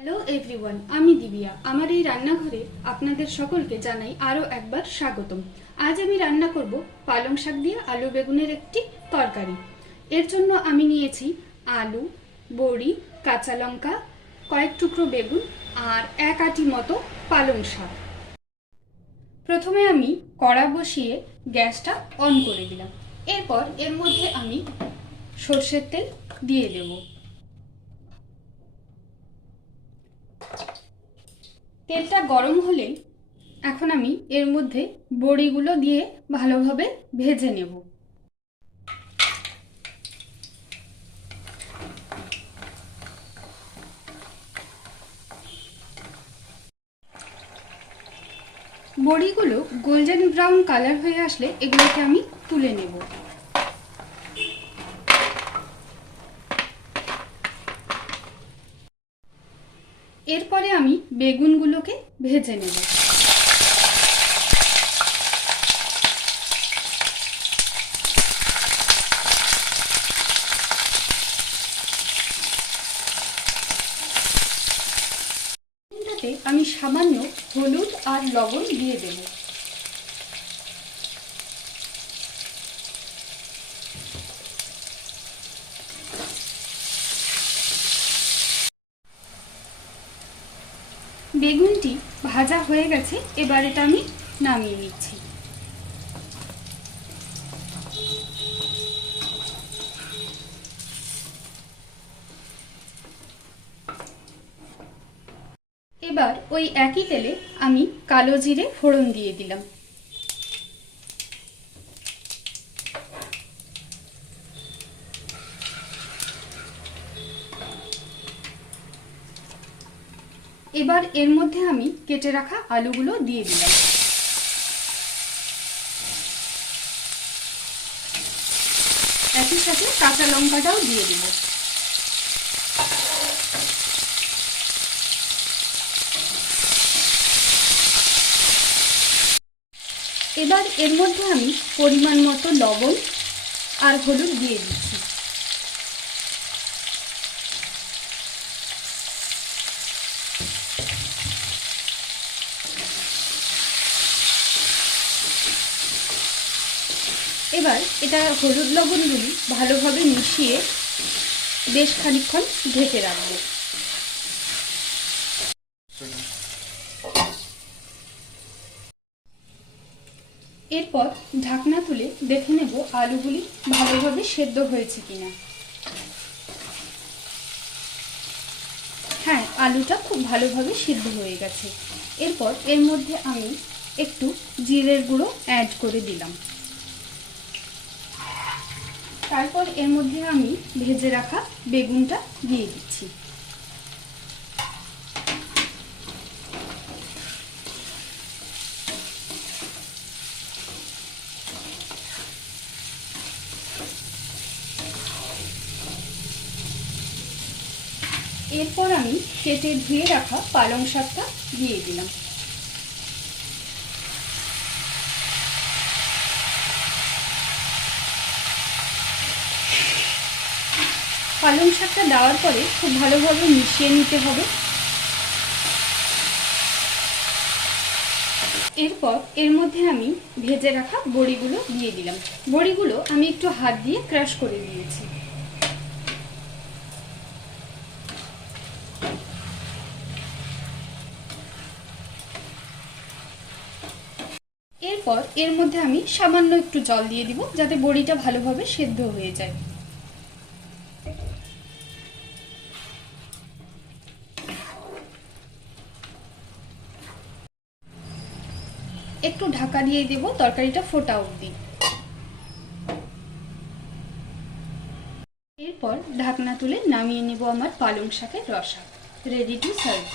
Hello everyone, আমি দিবিয়া। আমার এই রান্নাঘরে আপনাদের সকলকে জানাই আরও একবার স্বাগতম। আজ আমি রান্না করব পালং শাক দিয়ে আলু বেগুনের একটি তরকারি। এর জন্য আমি নিয়েছি আলু, বড়ি, কাঁচা লঙ্কা, কয়েক টুকরো বেগুন আর এক আঁটি মতো পালং শাক। প্রথমে আমি কড়া বসিয়ে গ্যাসটা অন করে দিলাম। এরপর এর মধ্যে আমি সর্ষের তেল দিয়ে দেব। তেলটা গরম হলেই এখন আমি এর মধ্যে বড়িগুলো দিয়ে ভালোভাবে ভেজে নেব। বড়িগুলো গোল্ডেন ব্রাউন কালার হয়ে আসলে এগুলোকে আমি তুলে নেব। এরপরে আমি বেগুনগুলোকে ভেজে নেব। আমি সামান্য হলুদ আর লবণ দিয়ে দেব। বেগুনটি ভাজা হয়ে গেছে, এবার এটা আমি নামিয়ে নিচ্ছি। এবার ওই একই তেলে আমি কালো জিরে ফোড়ন দিয়ে দিলাম। এবার এর মধ্যে আমি কেটে রাখা আলুগুলো দিয়ে দিলাম। একই সাথে কাঁচা লঙ্কাটাও দিয়ে দিব। এবার এর মধ্যে আমি পরিমাণ মতো লবণ আর হলুদ দিয়ে দিচ্ছি। এবার এটা হলুদ লবণগুলি ভালোভাবে মিশিয়ে বেশ খানিকক্ষণ ঢেকে রাখবো। এরপর ঢাকনা তুলে দেখে নেব আলুগুলি ভালোভাবে সেদ্ধ হয়েছে কিনা। হ্যাঁ, আলুটা খুব ভালোভাবে সিদ্ধ হয়ে গেছে। এরপর এর মধ্যে আমি একটু জিরের গুঁড়ো অ্যাড করে দিলাম। তারপর এর মধ্যে আমি ভেজে রাখা বেগুনটা দিয়ে দিচ্ছি। এরপর আমি কেটে ধুয়ে রাখা পালং শাকটা দিয়ে দিলাম। পালং শাকটা দেওয়ার পরে খুব ভালোভাবে মিশিয়ে নিতে হবে। এরপর এর মধ্যে আমি ভেজে রাখা বড়িগুলো দিয়ে দিলাম। বড়িগুলো আমি একটু হাত দিয়ে ক্রাশ করে দিয়েছি। এরপর এর মধ্যে আমি সামান্য একটু জল দিয়ে দিব, যাতে বড়িটা ভালোভাবে সেদ্ধ হয়ে যায়। একটু ঢাকা দিয়ে দেব তরকারিটা ফোটা অবধি। এরপর ঢাকনা তুলে নামিয়ে নেব আমার পালং শাকের রসা। Ready to serve.